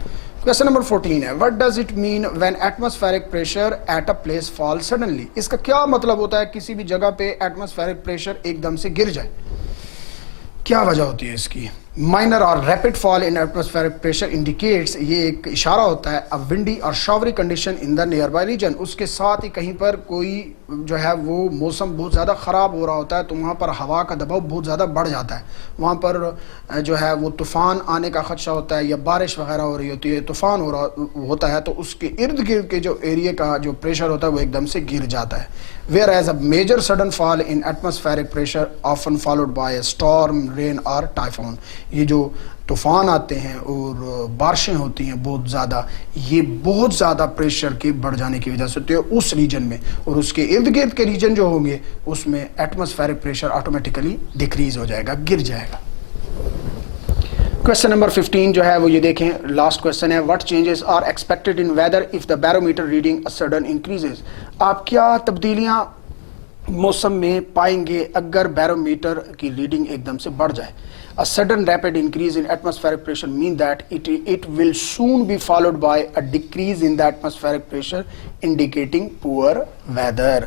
Question number 14 ہے, what does it mean when atmospheric pressure at a place falls suddenly? اس کا کیا مطلب ہوتا ہے کسی بھی جگہ پہ ایٹماسفیرک پریشر ایک دم سے گر جائے؟ کیا وجہ ہوتی ہے اس کی؟ minor or rapid fall in atmospheric pressure indicates, یہ ایک اشارہ ہوتا ہے, a windy or showery condition in the nearby region. اس کے ساتھ ہی کہیں پر کوئی جو ہے وہ موسم بہت زیادہ خراب ہو رہا ہوتا ہے تو وہاں پر ہوا کا دباؤ بہت زیادہ بڑھ جاتا ہے. وہاں پر جو ہے وہ طوفان آنے کا خدشہ ہوتا ہے یا بارش وغیرہ ہو رہی ہوتی ہے, طوفان ہو رہا ہوتا ہے, تو اس کے ارد گرد کے جو ایریے کا جو پریشر ہوتا ہے وہ ایک دم سے گر جاتا ہے. Whereas a major sudden fall in atmospheric pressure often followed by a storm, rain or typhoon. یہ جو طوفان آتے ہیں اور بارشیں ہوتی ہیں بہت زیادہ, یہ بہت زیادہ پریشر کے بڑھ جانے کی وجہ سے ہوتی ہے اس ریجن میں, اور اس کے ارد گرد کے ریجن جو ہوں گے اس میں ایٹماسفیرک پریشر آٹومیٹیکلی ڈیکریز ہو جائے گا, گر جائے گا. کویسچن نمبر 15 جو ہے وہ یہ دیکھیں, لاسٹ کویسچن ہے, what changes are expected in weather if the barometer reading a sudden increases? آپ کیا تبدیلیاں موسم میں پائیں گے اگر بیرومیٹر کی ریڈنگ ایک دم سے بڑھ جائے؟ A sudden rapid increase in atmospheric pressure means that it will soon be followed by a decrease in the atmospheric pressure indicating poor weather.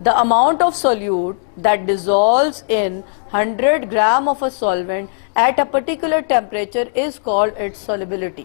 The amount of solute that dissolves in 100 gram of a solvent at a particular temperature is called its solubility.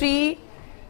3,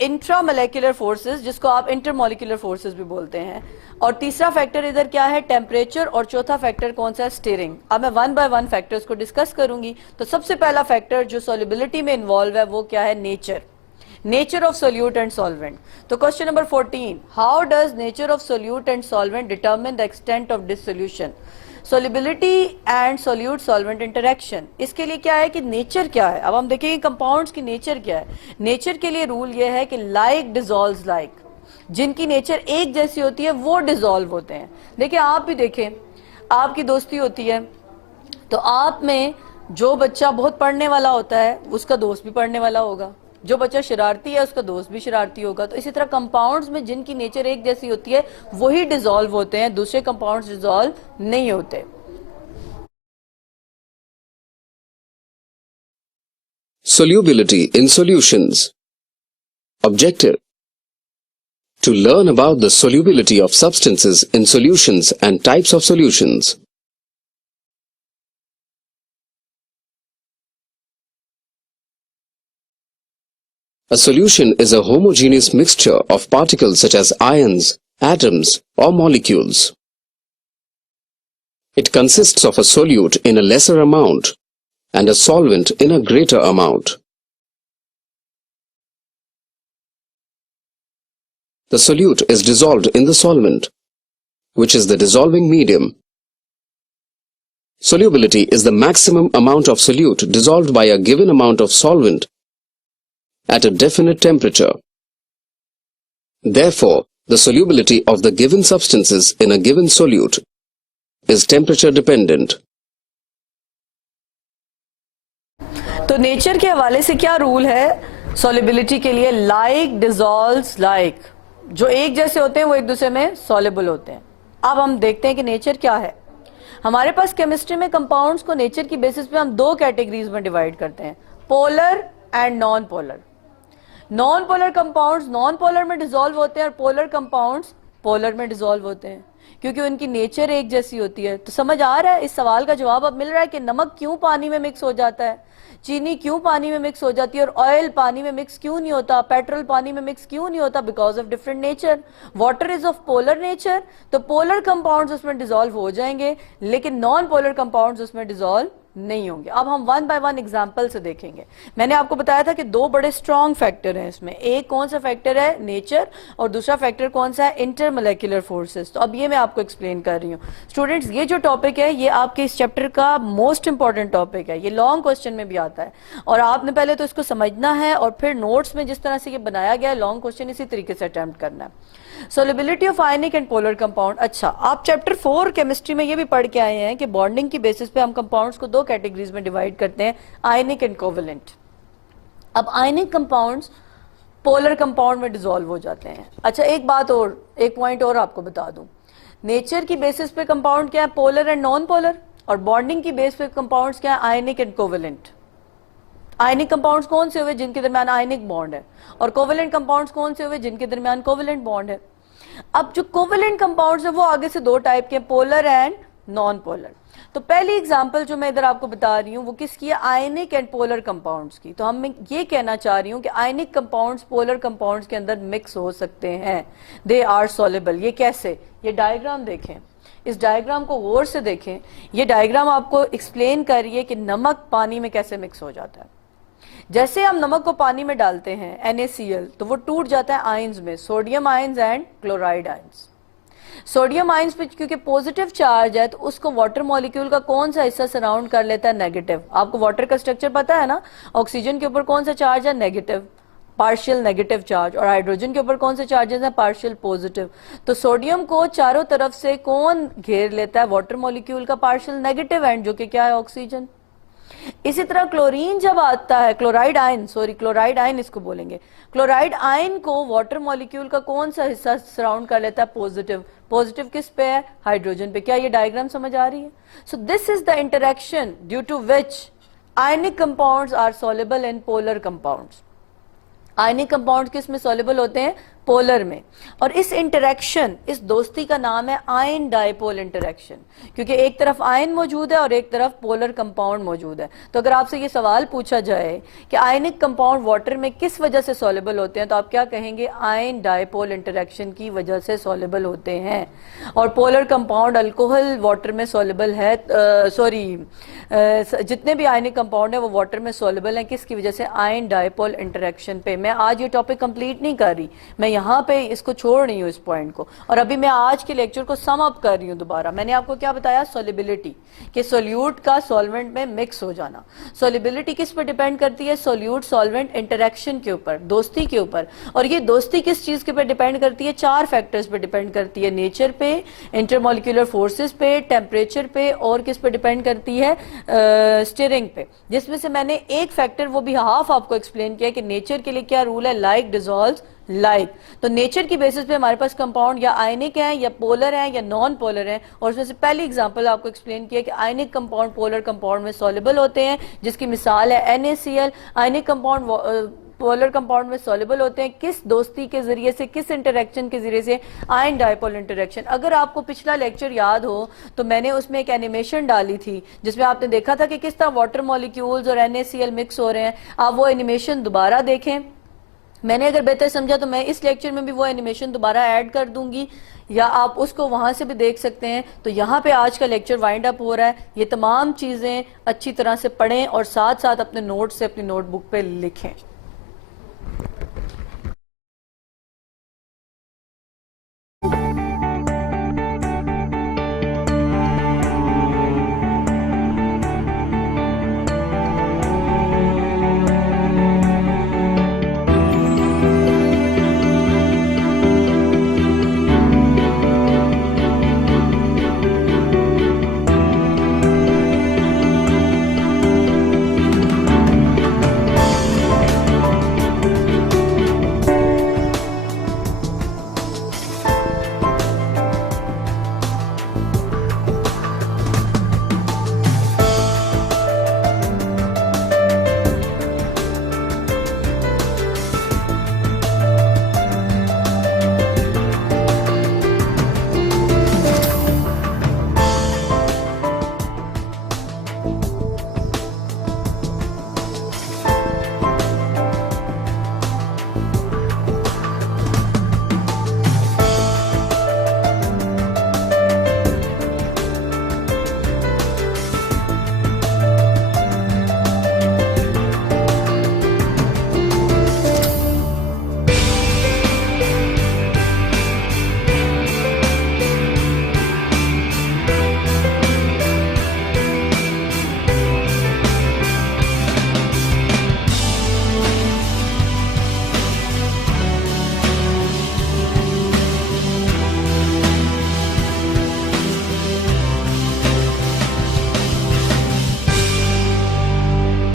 intra molecular forces جس کو آپ inter molecular forces بھی بولتے ہیں, اور تیسرا factor ادھر کیا ہے ٹیمپریچر, اور چوتھا فیکٹر کون سا ہے اسٹیئرنگ. اب میں ون بائی ون فیکٹرز کو ڈسکس کروں گی. تو سب سے پہلا فیکٹر جو سولیبلٹی میں انوالو ہے وہ کیا ہے nature, nature of solute and solvent. تو question number 14, how does nature of solute and solvent determine the extent of dissolution. Solubility and solute solvent interaction, اس کے لیے کیا ہے کہ نیچر کیا ہے. اب ہم دیکھیں گے کمپاؤنڈز کی نیچر کیا ہے. نیچر کے لیے رول یہ ہے کہ لائک ڈیزالوز لائک, جن کی نیچر ایک جیسی ہوتی ہے وہ ڈیزالو ہوتے ہیں. دیکھیں آپ بھی دیکھیں, آپ کی دوستی ہوتی ہے تو آپ میں جو بچہ بہت پڑھنے والا ہوتا ہے اس کا دوست بھی پڑھنے والا ہوگا, جو بچہ شرارتی ہے اس کا دوست بھی شرارتی ہوگا. تو اسی طرح کمپاؤنڈز میں جن کی نیچر ایک جیسی ہوتی ہے وہی ڈیزالو ہوتے ہیں, دوسرے کمپاؤنڈز ڈیزالو نہیں ہوتے. Solubility in solutions. Objective: to learn about the solubility of substances in solutions and types of solutions. A solution is a homogeneous mixture of particles such as ions, atoms, or molecules. It consists of a solute in a lesser amount and a solvent in a greater amount. The solute is dissolved in the solvent, which is the dissolving medium. Solubility is the maximum amount of solute dissolved by a given amount of solvent at a definite temperature. Therefore, the solubility of the given substances in a given solute is temperature dependent. تو nature کے حوالے سے کیا role ہے سولیبلٹی کے لیے؟ Like dissolves like, جو ایک جیسے ہوتے ہیں وہ ایک دوسرے میں سولیبل ہوتے ہیں. اب ہم دیکھتے ہیں کہ نیچر کیا ہے. ہمارے پاس کیمسٹری میں کمپاؤنڈز کو نیچر کی بیسس پہ ہم دو کیٹیگریز میں ڈیوائڈ کرتے ہیں, polar and non polar. Non polar compounds non polar میں ڈیزالو ہوتے ہیں اور پولر کمپاؤنڈز پولر میں ڈیزالو ہوتے ہیں کیونکہ ان کی نیچر ایک جیسی ہوتی ہے. تو سمجھ آ رہا ہے, اس سوال کا جواب اب مل رہا ہے کہ نمک کیوں پانی میں مکس ہو جاتا ہے, چینی کیوں پانی میں مکس ہو جاتی ہے, اور آئل پانی میں مکس کیوں نہیں ہوتا, پیٹرول پانی میں مکس کیوں نہیں ہوتا, because of different nature. Water is of polar nature, تو پولر کمپاؤنڈز اس میں ڈیزالو ہو جائیں گے لیکن نان پولر کمپاؤنڈز اس میں ڈیزالو نہیں ہوں گے. اب ہم ون بائی ون ایگزامپل سے دیکھیں گے. میں نے آپ کو بتایا تھا کہ دو بڑے اسٹرانگ فیکٹر ہیں اس میں, ایک کون سا فیکٹر ہے نیچر, اور دوسرا فیکٹر کون سا ہے انٹر مولیکولر فورسز. تو اب یہ میں آپ کو ایکسپلین کر رہی ہوں. اسٹوڈنٹس یہ جو ٹاپک ہے یہ آپ کے اس چیپٹر کا موسٹ امپورٹنٹ ٹاپک ہے, یہ لانگ کوسچن میں بھی آتا ہے اور آپ نے پہلے تو اس کو سمجھنا ہے اور پھر نوٹس میں جس طرح سے یہ بنایا گیا ہے لانگ کوسچن اسی طریقے سے اٹیمپٹ کرنا ہے. Solubility of ionic and polar compound. اچھا, آپ چیپٹر 4 کیمسٹری میں یہ بھی پڑھ کے آئے ہیں کہ بانڈنگ کی بیسس پہ ہم کمپاؤنڈز کو دو کیٹیگریز میں ڈیوائڈ کرتے ہیں, آئنک اینڈ کوولنٹ. اب آئنک کمپاؤنڈز پولر کمپاؤنڈ میں ڈیزالو ہو جاتے ہیں. اچھا ایک بات اور, ایک پوائنٹ اور آپ کو بتا دوں, نیچر کی بیسس پہ کمپاؤنڈ کیا ہے پولر اینڈ نان پولر, اور بانڈنگ کی بیس پہ کمپاؤنڈز کیا ہے آئنک اینڈ کوولنٹ. آئنک کمپاؤنڈز کون سے ہوئے جن کے درمیان آئنک بانڈ ہے, اور کوولنٹ کمپاؤنڈز کون سے ہوئے جن کے درمیان کوولنٹ بانڈ ہے. اب جو کوولنٹ کمپاؤنڈز ہیں وہ آگے سے دو ٹائپ کے, پولر اینڈ نان پولر. تو پہلی ایگزامپل جو میں ادھر آپ کو بتا رہی ہوں وہ کس کی ہے, آئنک اینڈ پولر کمپاؤنڈز کی. تو ہم یہ کہنا چاہ رہی ہوں کہ آئنک کمپاؤنڈز پولر کمپاؤنڈز کے اندر مکس ہو سکتے ہیں, دے آر سولیبل. یہ کیسے, یہ ڈائیگرام دیکھیں, اس ڈائیگرام کو غور سے دیکھیں. یہ ڈائیگرام آپ کو ایکسپلین کر رہی ہے کہ نمک پانی میں کیسے مکس ہو جاتا ہے. جیسے ہم نمک کو پانی میں ڈالتے ہیں NaCl تو وہ ٹوٹ جاتا ہے آئنز میں, sodium ions and chloride ions. Sodium ions پہ کیونکہ پوزیٹیو چارج ہے تو اس کو واٹر مالیکیول کا کون سا حصہ سراؤنڈ کر لیتا ہے نیگیٹو. آپ کو واٹر کا سٹرکچر پتا ہے نا, آکسیجن کے اوپر کون سا چارج ہے نیگیٹو, پارشل نیگیٹو چارج, اور ہائیڈروجن کے اوپر کون سے چارجز ہیں پارشل پوزیٹیو. تو سوڈیم کو چاروں طرف سے کون گھیر لیتا ہے, واٹر مالیکیول کا پارشل نیگیٹو اینڈ, جو کہ کیا ہے آکسیجن. اسی طرح کلورین جب آتا ہے, کلورائڈ آئن اس کو بولیں گے, کلورائڈ آئن کو واٹر مالیکیول کا کون سا حصہ سراؤنڈ کر لیتا ہے پوزیٹیو. پوزیٹیو کس پہ ہے, ہائیڈروجن پہ. کیا یہ ڈائیگرام سمجھ آ رہی ہے؟ So this is the interaction due to which ionic compounds are soluble in polar compounds. Ionic compounds کس میں سولیبل ہوتے ہیں, پولر میں. اور اس انٹریکشن, اس دوستی کا نام ہے آئن ڈائپول انٹریکشن, کیونکہ ایک طرف آئن موجود ہے اور ایک طرف پولر کمپاؤنڈ موجود ہے. تو اگر آپ سے یہ سوال پوچھا جائے کہ آئنک کمپاؤنڈ واٹر میں کس وجہ سے سولیبل ہوتے ہیں, تو آپ کیا کہیں گے؟ آئن ڈائپول انٹریکشن کی وجہ سے سولیبل ہوتے ہیں. اور پولر کمپاؤنڈ الکوہل واٹر میں سولیبل ہے, جتنے بھی آئنک کمپاؤنڈ ہیں وہ واٹر میں سولیبل ہیں. کس کی وجہ سے؟ آئن ڈائپول انٹریکشن پہ. میں آج یہ ٹاپک کمپلیٹ نہیں کر رہی, میں یہاں پہ اس کو چھوڑ رہی ہوں اس پوائنٹ کو, اور ابھی میں آج کے لیکچر کو سم اپ کر رہی ہوں دوبارہ. میں نے آپ کو کیا بتایا؟ سولیبلٹی, کہ سولیوٹ کا سولونٹ میں مکس ہو جانا. سولیبلٹی کس پر ڈیپینڈ کرتی ہے؟ سولیوٹ سولونٹ انٹریکشن کے اوپر, دوستی کے اوپر. اور یہ دوستی کس چیز کے پر ڈیپینڈ کرتی ہے؟ 4 فیکٹرز پہ ڈیپینڈ کرتی ہے. نیچر پہ, انٹرمولیکولر فورسز پہ, ٹیمپریچر پہ, اور کس پہ ڈیپینڈ کرتی ہے؟ سٹیرنگ پہ. جس میں سے میں نے ایک فیکٹر, وہ بھی ہاف آپ کو ایکسپلین کیا کہ نیچر کے لیے کیا رول ہے؟ Like dissolves like. تو نیچر کی بیسس پہ ہمارے پاس کمپاؤنڈ یا آئنک ہیں یا پولر ہیں یا نان پولر ہیں. اور اس میں سے پہلی اگزامپل آپ کو ایکسپلین کیا کہ آئنک کمپاؤنڈ پولر کمپاؤنڈ میں سولیبل ہوتے ہیں, جس کی مثال ہے NaCl. Ionic compound polar compound میں سولیبل ہوتے ہیں کس دوستی کے ذریعے سے, کس انٹریکشن کے ذریعے سے؟ آئن ڈائپول انٹریکشن. اگر آپ کو پچھلا لیکچر یاد ہو تو میں نے اس میں ایک اینیمیشن ڈالی تھی جس میں آپ نے دیکھا تھا کہ کس طرح واٹر مالیکیولز اور NaCl مکس ہو رہے ہیں. آپ وہ اینیمیشن دوبارہ دیکھیں. میں نے اگر بہتر سمجھا تو میں اس لیکچر میں بھی وہ اینیمیشن دوبارہ ایڈ کر دوں گی, یا آپ اس کو وہاں سے بھی دیکھ سکتے ہیں. تو یہاں پہ آج کا لیکچر وائنڈ اپ ہو رہا ہے. یہ تمام چیزیں اچھی طرح سے پڑھیں اور ساتھ ساتھ اپنے نوٹ سے اپنی نوٹ بک پہ لکھیں.